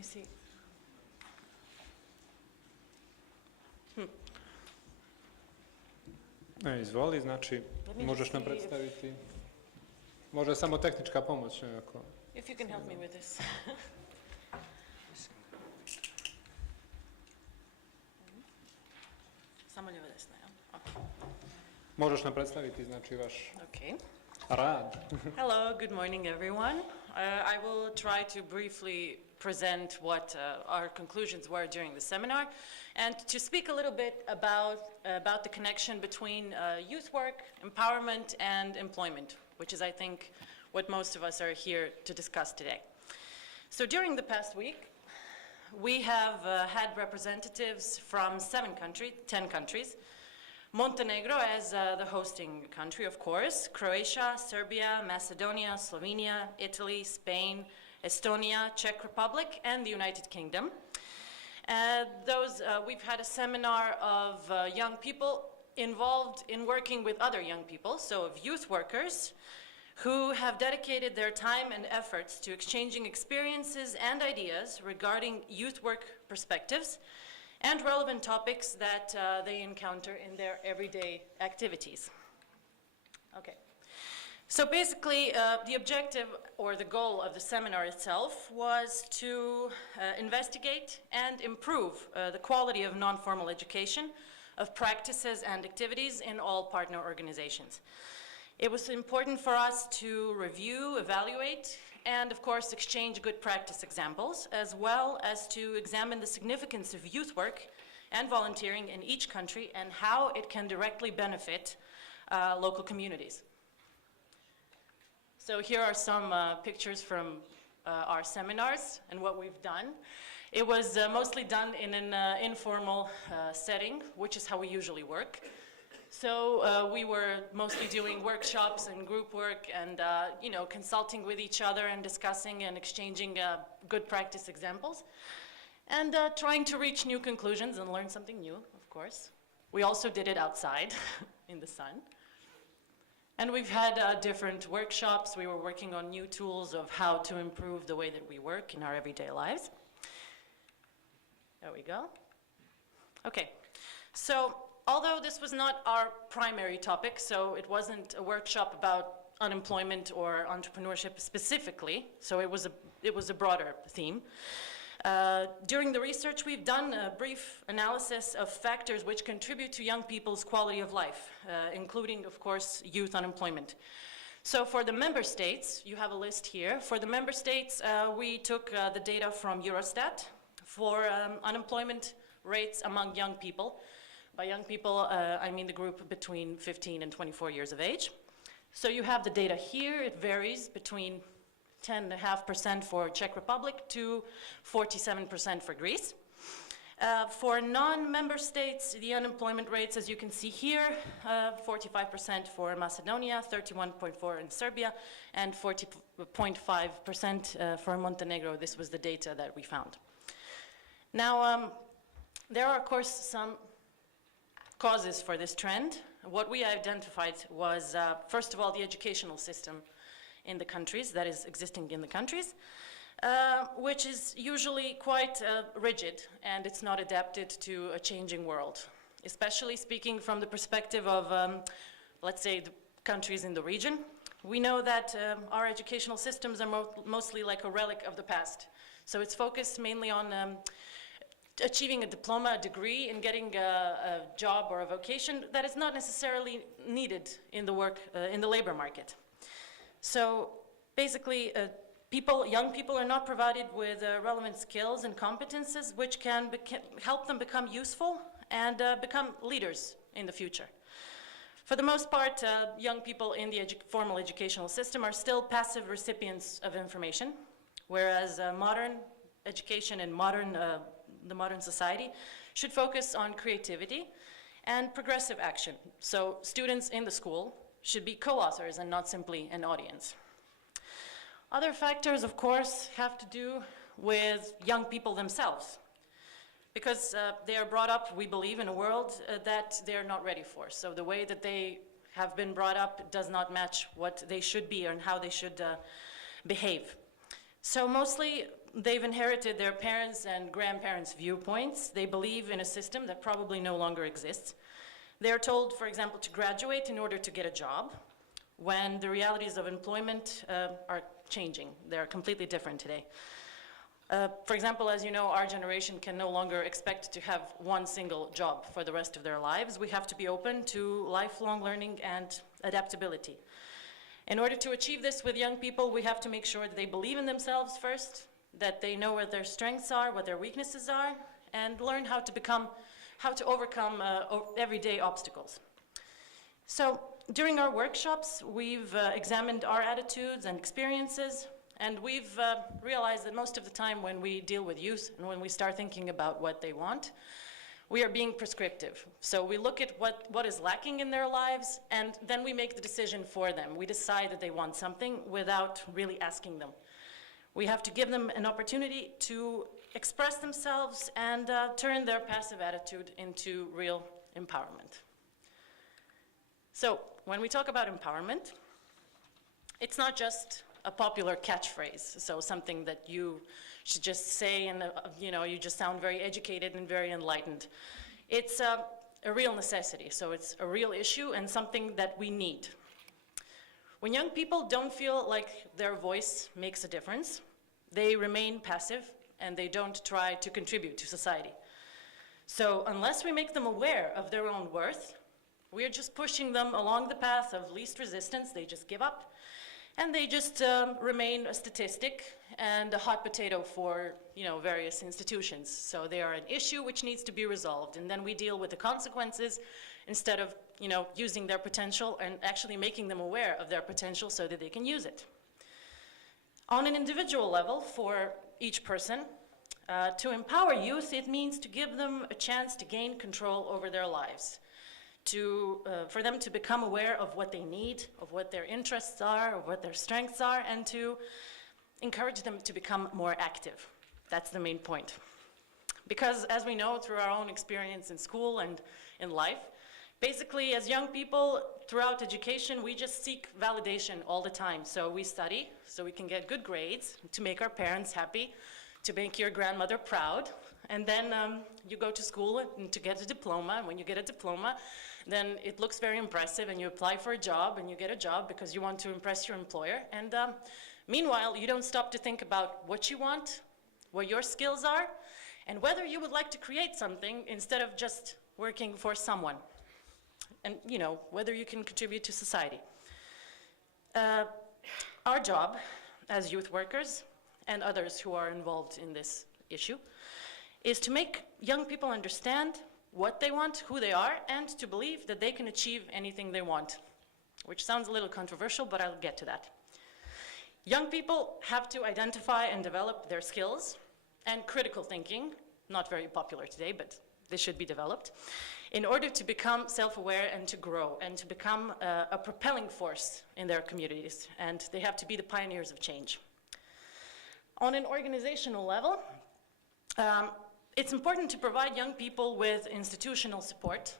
me see. Izvoli, znači možeš nam predstaviti. Može samo tehnička pomoć nekako. If you can help me with this. Samo lijevo desno, ja? Okay. Možeš nam predstaviti, znači, vaš Okay. rad. Hello, good morning everyone. I will try to briefly present what our conclusions were during the seminar and to speak a little bit about the connection between youth work, empowerment and employment, which is I think what most of us are here to discuss today. So during the past week, we have had representatives from 10 countries. Montenegro as the hosting country, of course, Croatia, Serbia, Macedonia, Slovenia, Italy, Spain, Estonia, Czech Republic, and the United Kingdom. We've had a seminar of young people involved in working with other young people, so of youth workers, who have dedicated their time and efforts to exchanging experiences and ideas regarding youth work perspectives and relevant topics that they encounter in their everyday activities. Okay. So basically, the objective or the goal of the seminar itself was to investigate and improve the quality of non-formal education, of practices and activities in all partner organizations. It was important for us to review, evaluate, and of course exchange good practice examples, as well as to examine the significance of youth work and volunteering in each country and how it can directly benefit local communities. So here are some pictures from our seminars and what we've done. It was mostly done in an informal setting, which is how we usually work. So we were mostly doing workshops and group work and consulting with each other and discussing and exchanging good practice examples and trying to reach new conclusions and learn something new, of course. We also did it outside in the sun. And we've had different workshops. We were working on new tools of how to improve the way that we work in our everyday lives. There we go. Okay, so although this was not our primary topic, so it wasn't a workshop about unemployment or entrepreneurship specifically, so it was a broader theme. During the research, we've done a brief analysis of factors which contribute to young people's quality of life, including, of course, youth unemployment. So for the member states, you have a list here. For the member states, we took the data from Eurostat for unemployment rates among young people. By young people, I mean the group between 15 and 24 years of age. So you have the data here. It varies between 10.5% for Czech Republic to 47% for Greece. For non-member states, the unemployment rates, as you can see here, 45% for Macedonia, 31.4% in Serbia, and 40.5% for Montenegro. This was the data that we found. Now, there are, of course, some causes for this trend. What we identified was, first of all, the educational system in the countries, that is existing in the countries, which is usually quite rigid and it's not adapted to a changing world, especially speaking from the perspective of, let's say, the countries in the region. We know that our educational systems are mostly like a relic of the past. So it's focused mainly on achieving a diploma, a degree, and getting a job or a vocation that is not necessarily needed in the labor market. So basically, young people are not provided with relevant skills and competences which can help them become useful and become leaders in the future. For the most part, young people in the formal educational system are still passive recipients of information, whereas modern education and the modern society should focus on creativity and progressive action. So students in the school should be co-authors and not simply an audience. Other factors, of course, have to do with young people themselves, because they are brought up, we believe, in a world that they're not ready for. So the way that they have been brought up does not match what they should be and how they should behave. So mostly they've inherited their parents' and grandparents' viewpoints. They believe in a system that probably no longer exists. They're told, for example, to graduate in order to get a job, when the realities of employment are changing. They're completely different today. For example, as you know, our generation can no longer expect to have one single job for the rest of their lives. We have to be open to lifelong learning and adaptability. In order to achieve this with young people, we have to make sure that they believe in themselves first, that they know what their strengths are, what their weaknesses are, and learn how to overcome everyday obstacles. So during our workshops, we've examined our attitudes and experiences, and we've realized that most of the time when we deal with youth and when we start thinking about what they want, we are being prescriptive. So we look at what is lacking in their lives, and then we make the decision for them. We decide that they want something without really asking them. We have to give them an opportunity to express themselves and turn their passive attitude into real empowerment. So when we talk about empowerment, it's not just a popular catchphrase, so something that you should just say and you just sound very educated and very enlightened. It's a real necessity, so it's a real issue and something that we need. When young people don't feel like their voice makes a difference, they remain passive and they don't try to contribute to society. So unless we make them aware of their own worth, we're just pushing them along the path of least resistance. They just give up, and they just remain a statistic and a hot potato for various institutions. So they are an issue which needs to be resolved, and then we deal with the consequences instead of using their potential and actually making them aware of their potential so that they can use it. On an individual level, for each person, to empower youth, it means to give them a chance to gain control over their lives. For them to become aware of what they need, of what their interests are, of what their strengths are, and to encourage them to become more active. That's the main point. Because as we know through our own experience in school and in life, basically as young people throughout education, we just seek validation all the time. So we study so we can get good grades, to make our parents happy, to make your grandmother proud. And then you go to school to get a diploma, and when you get a diploma, then it looks very impressive, and you apply for a job, and you get a job because you want to impress your employer. And meanwhile, you don't stop to think about what you want, what your skills are, and whether you would like to create something instead of just working for someone, and whether you can contribute to society. Our job as youth workers and others who are involved in this issue is to make young people understand what they want, who they are, and to believe that they can achieve anything they want, which sounds a little controversial, but I'll get to that. Young people have to identify and develop their skills and critical thinking, not very popular today, but this should be developed, in order to become self-aware and to grow and to become a propelling force in their communities, and they have to be the pioneers of change. On an organizational level, it's important to provide young people with institutional support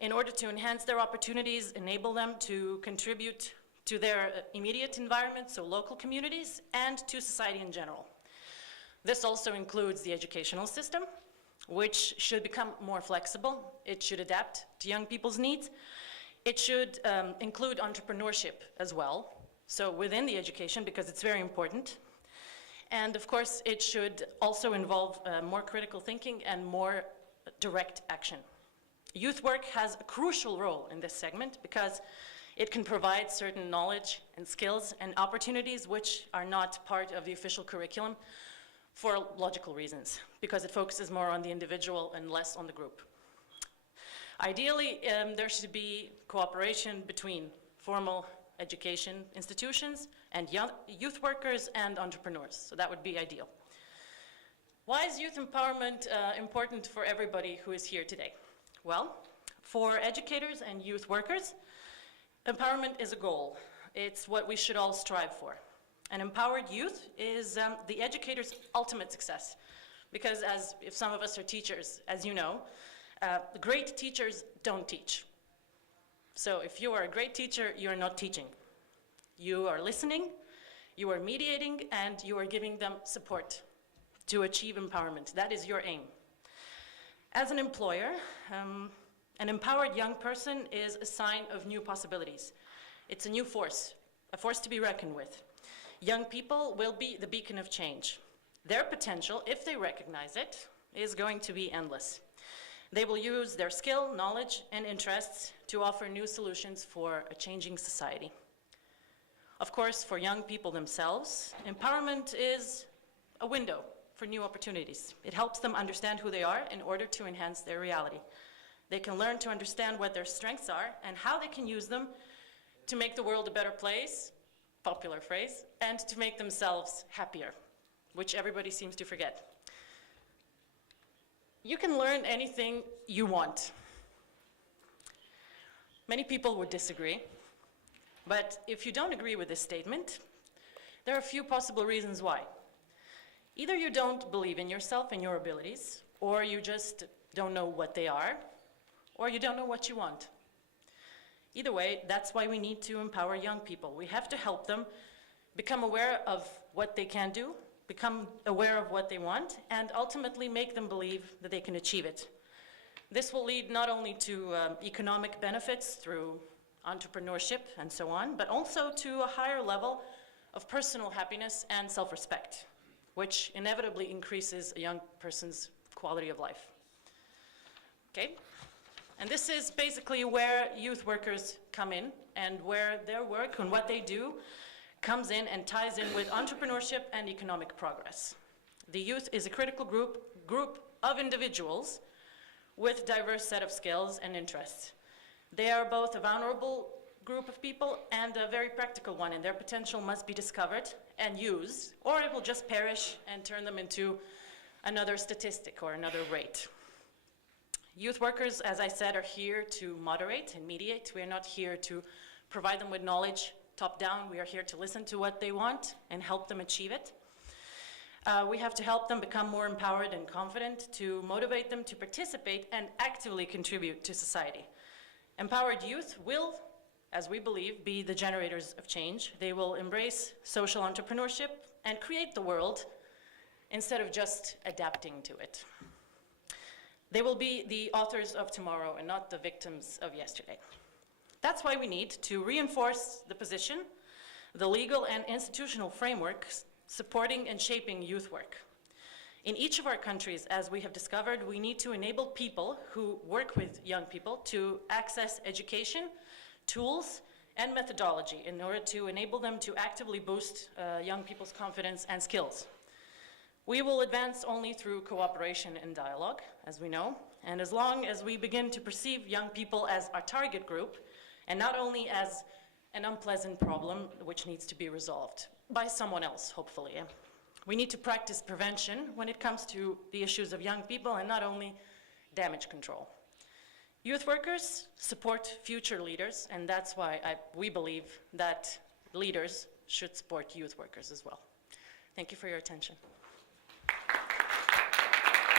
in order to enhance their opportunities, enable them to contribute to their immediate environment, so local communities, and to society in general. This also includes the educational system, which should become more flexible. It should adapt to young people's needs. It should include entrepreneurship as well, so within the education, because it's very important. And of course, it should also involve more critical thinking and more direct action. Youth work has a crucial role in this segment because it can provide certain knowledge and skills and opportunities which are not part of the official curriculum for logical reasons, because it focuses more on the individual and less on the group. Ideally, there should be cooperation between formal education institutions and youth workers and entrepreneurs, so that would be ideal. Why is youth empowerment important for everybody who is here today? Well, for educators and youth workers, empowerment is a goal. It's what we should all strive for. An empowered youth is the educator's ultimate success, because if some of us are teachers, as you know, great teachers don't teach. So if you are a great teacher, you're not teaching. You are listening, You are mediating and you are giving them support to achieve empowerment. That is your aim. As an employer, an empowered young person is a sign of new possibilities. It's a new force, a force to be reckoned with. Young people will be the beacon of change. Their potential, if they recognize it, is going to be endless. They will use their skill, knowledge, and interests to offer new solutions for a changing society. Of course, for young people themselves, empowerment is a window for new opportunities. It helps them understand who they are in order to enhance their reality. They can learn to understand what their strengths are and how they can use them to make the world a better place, popular phrase, and to make themselves happier, which everybody seems to forget. You can learn anything you want. Many people would disagree, but if you don't agree with this statement, there are a few possible reasons why. Either you don't believe in yourself and your abilities, or you just don't know what they are, or you don't know what you want. Either way, that's why we need to empower young people. We have to help them become aware of what they can do, become aware of what they want, and ultimately make them believe that they can achieve it. This will lead not only to economic benefits through entrepreneurship and so on, but also to a higher level of personal happiness and self-respect, which inevitably increases a young person's quality of life. Okay? And this is basically where youth workers come in, and where their work and what they do comes in and ties in with entrepreneurship and economic progress. The youth is a critical group of individuals with a diverse set of skills and interests. They are both a vulnerable group of people and a very practical one, and their potential must be discovered and used, or it will just perish and turn them into another statistic or another rate. Youth workers, as I said, are here to moderate and mediate. We are not here to provide them with knowledge top down. We are here to listen to what they want and help them achieve it. We have to help them become more empowered and confident, to motivate them to participate and actively contribute to society. Empowered youth will, as we believe, be the generators of change. They will embrace social entrepreneurship and create the world instead of just adapting to it. They will be the authors of tomorrow and not the victims of yesterday. That's why we need to reinforce the position, the legal and institutional frameworks supporting and shaping youth work. In each of our countries, as we have discovered, we need to enable people who work with young people to access education, tools, and methodology in order to enable them to actively boost young people's confidence and skills. We will advance only through cooperation and dialogue, as we know, and as long as we begin to perceive young people as our target group, and not only as an unpleasant problem which needs to be resolved by someone else, hopefully. We need to practice prevention when it comes to the issues of young people and not only damage control. Youth workers support future leaders, and that's why we believe that leaders should support youth workers as well. Thank you for your attention.